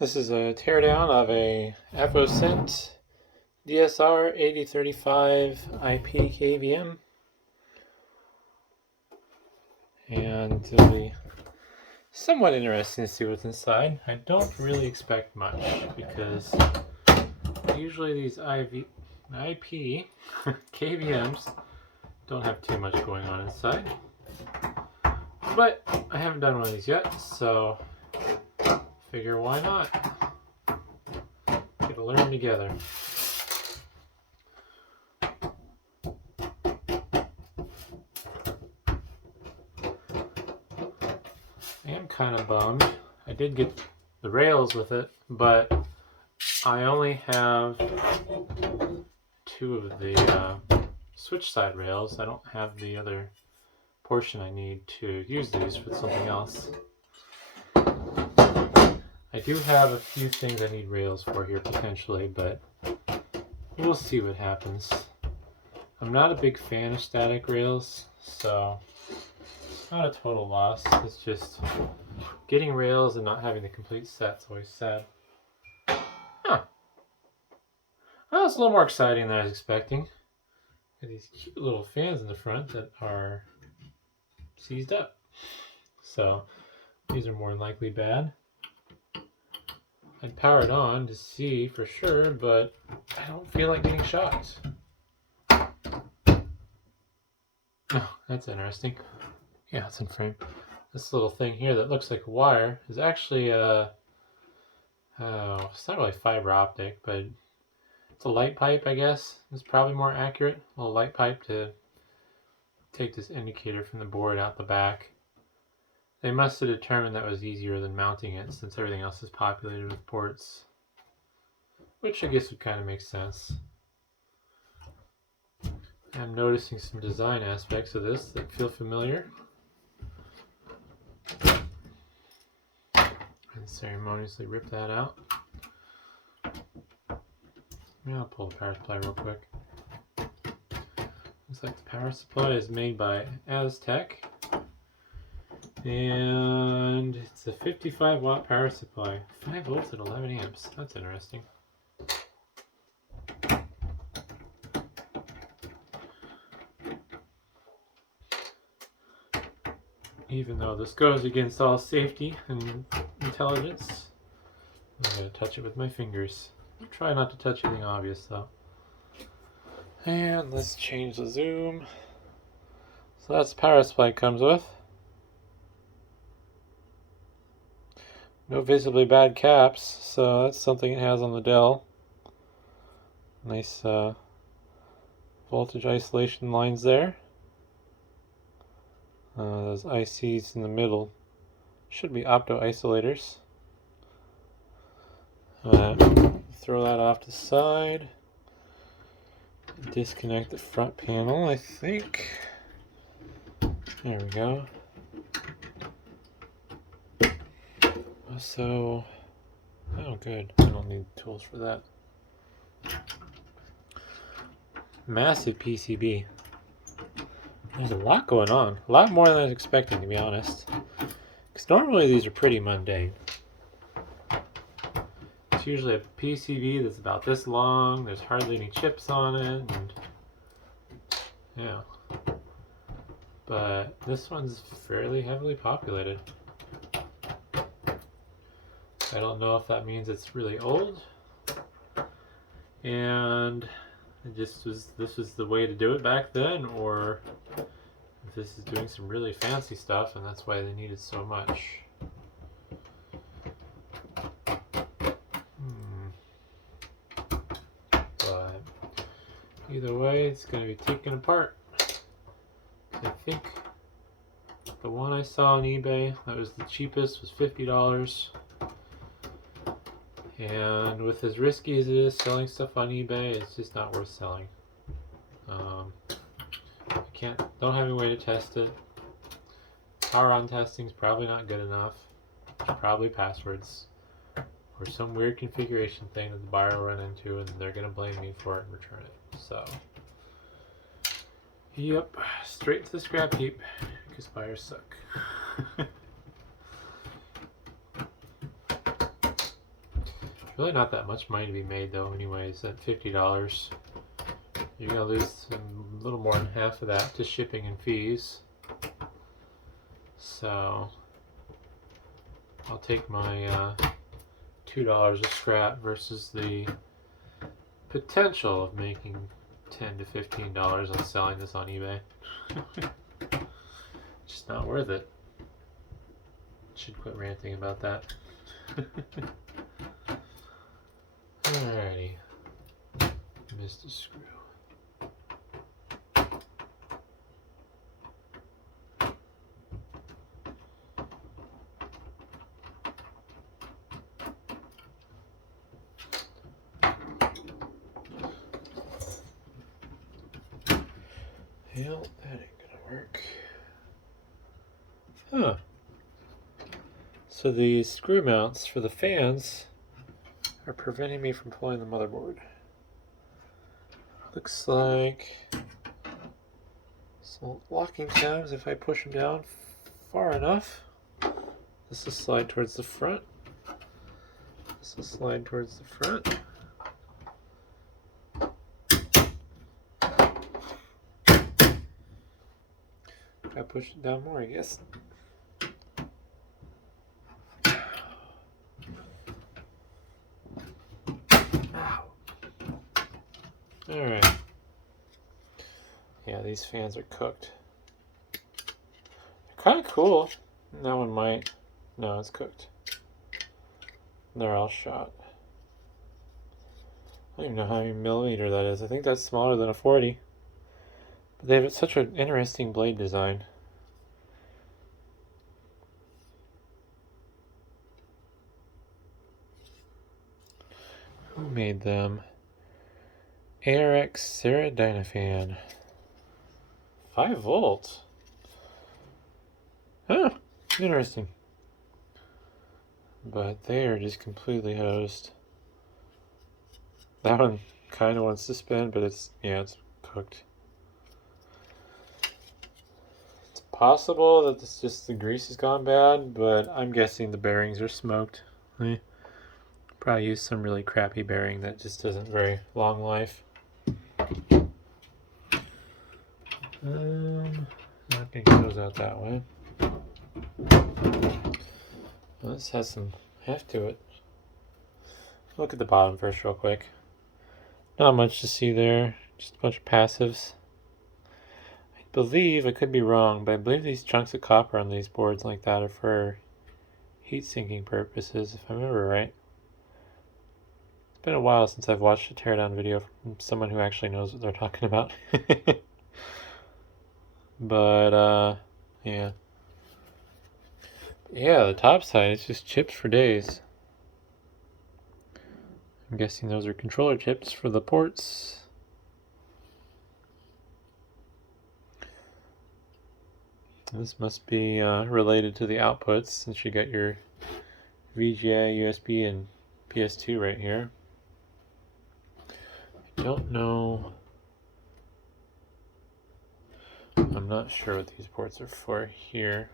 This is a teardown of a Avocent DSR8035 IP KVM, and it'll be somewhat interesting to see what's inside. I don't really expect much because usually these IP KVMs don't have too much going on inside, but I haven't done one of these yet, so figure why not? Get to learn together. I am kind of bummed. I did get the rails with it, but I only have two of the switch side rails. I don't have the other portion I need to use these for something else. I do have a few things I need rails for here potentially, but we'll see what happens. I'm not a big fan of static rails, so it's not a total loss. It's just getting rails and not having the complete set's always sad. Huh. Well, it's a little more exciting than I was expecting. Got these cute little fans in the front that are seized up. So these are more than likely bad. I'd power it on to see for sure, but I don't feel like getting shocked. Oh, that's interesting. Yeah, it's in frame. This little thing here that looks like a wire is actually it's not really fiber optic, but it's a light pipe, I guess. It's probably more accurate. A little light pipe to take this indicator from the board out the back. They must have determined that was easier than mounting it since everything else is populated with ports. Which I guess would kind of make sense. I'm noticing some design aspects of this that feel familiar. Unceremoniously rip that out. I'll pull the power supply real quick. Looks like the power supply is made by Aztec. And it's a 55 watt power supply. 5 volts at 11 amps. That's interesting. Even though this goes against all safety and intelligence, I'm going to touch it with my fingers. Try not to touch anything obvious though. And let's change the zoom. So that's the power supply it comes with. No visibly bad caps, so that's something it has on the Dell. Nice voltage isolation lines there. Those ICs in the middle should be opto isolators. Throw that off to the side. Disconnect the front panel, I think. There we go. So, oh good, I don't need tools for that. Massive PCB. There's a lot going on. A lot more than I was expecting, to be honest. Because normally these are pretty mundane. It's usually a PCB that's about this long, there's hardly any chips on it, and yeah. But this one's fairly heavily populated. I don't know if that means it's really old, and this was the way to do it back then, or if this is doing some really fancy stuff and that's why they needed so much. But either way, it's going to be taken apart. I think the one I saw on eBay that was the cheapest was $50. And with as risky as it is selling stuff on eBay, it's just not worth selling. Don't have any way to test it. Power on testing is probably not good enough. There's probably passwords or some weird configuration thing that the buyer will run into, and they're gonna blame me for it and return it. So, yep, straight to the scrap heap because buyers suck. Really not that much money to be made though anyways. At $50, you're going to lose a little more than half of that to shipping and fees. So I'll take my $2 a scrap versus the potential of making $10 to $15 on selling this on eBay. Just not worth it. Should quit ranting about that. Alrighty. Missed a screw. Hell, that ain't gonna work. Huh. So the screw mounts for the fans are preventing me from pulling the motherboard. Looks like some locking tabs. If I push them down far enough, this will slide towards the front. This will slide towards the front. I push it down more, I guess. Alright. Yeah, these fans are cooked. They're kind of cool. That one might. No, it's cooked. They're all shot. I don't even know how many millimeter that is. I think that's smaller than a 40. But they have such an interesting blade design. Who made them? ARX Dynafan. 5 volts. Huh. Interesting. But they are just completely hosed. That one kind of wants to spin, but it's cooked. It's possible that it's just the grease has gone bad, but I'm guessing the bearings are smoked. Probably use some really crappy bearing that just isn't very long life. Not gonna get those out that way. Well, this has some heft to it. Look at the bottom first real quick. Not much to see there, just a bunch of passives. I believe, I could be wrong, but I believe these chunks of copper on these boards like that are for heat sinking purposes, if I remember right. It's been a while since I've watched a teardown video from someone who actually knows what they're talking about. But, yeah. Yeah, the top side is just chips for days. I'm guessing those are controller chips for the ports. This must be related to the outputs, since you got your VGA, USB, and PS2 right here. I don't know. I'm not sure what these ports are for here.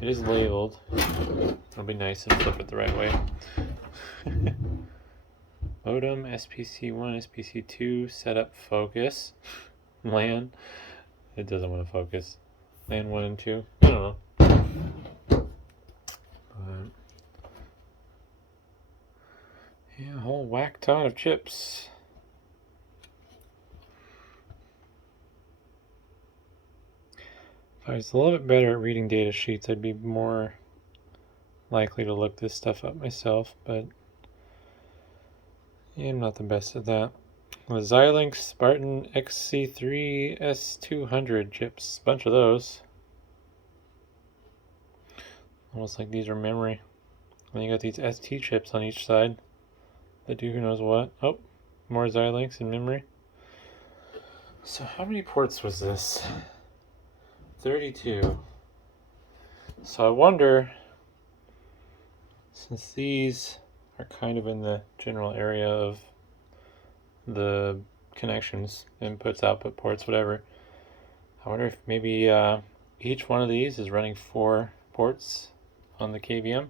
It is labeled. It'll be nice and flip it the right way. Modem, SPC1, SPC2, setup, focus, LAN. It doesn't want to focus. LAN 1 and 2. I don't know. Yeah, a whole whack ton of chips. If I was a little bit better at reading data sheets, I'd be more likely to look this stuff up myself, but yeah, I'm not the best at that. The Xilinx Spartan XC3 S200 chips, bunch of those. Almost like these are memory. And you got these ST chips on each side that do who knows what. Oh, more Xilinx in memory. So how many ports was this? 32. So I wonder, since these are kind of in the general area of the connections, inputs, output ports, whatever, I wonder if maybe each one of these is running 4 ports on the KVM.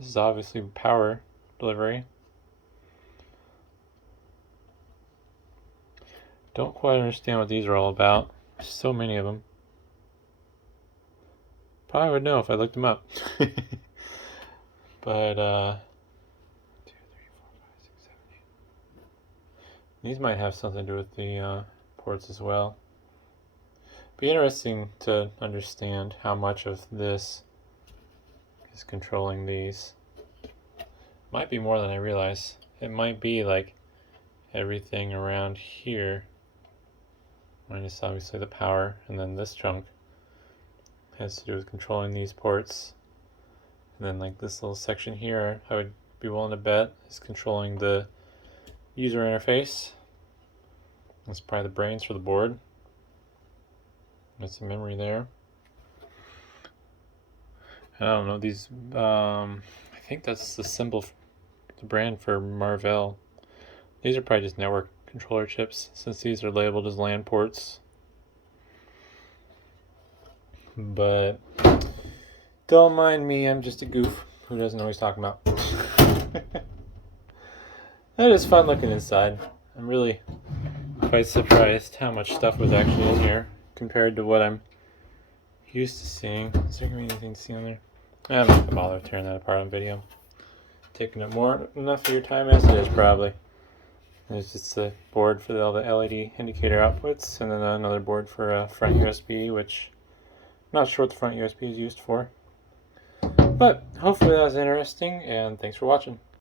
This is obviously power delivery. Don't quite understand what these are all about. There's so many of them. Probably would know if I looked them up. But 2, 3, 4, 5, 6, 7, 8. These might have something to do with the ports as well. Be interesting to understand how much of this is controlling these. Might be more than I realize. It might be like everything around here, minus obviously the power, and then this chunk has to do with controlling these ports. And then like this little section here, I would be willing to bet is controlling the user interface. That's probably the brains for the board. That's the memory there. I don't know, these, I think that's the symbol, the brand for Marvell. These are probably just network controller chips, since these are labeled as LAN ports. But don't mind me, I'm just a goof who doesn't know what he's talking about. That is fun looking inside. I'm really quite surprised how much stuff was actually in here compared to what I'm used to seeing. Is there gonna be anything to see on there? I'm not gonna bother tearing that apart on video. Taking up enough of your time as it is, probably. There's just a board for all the LED indicator outputs, and then another board for front USB, which I'm not sure what the front USB is used for. But hopefully that was interesting, and thanks for watching.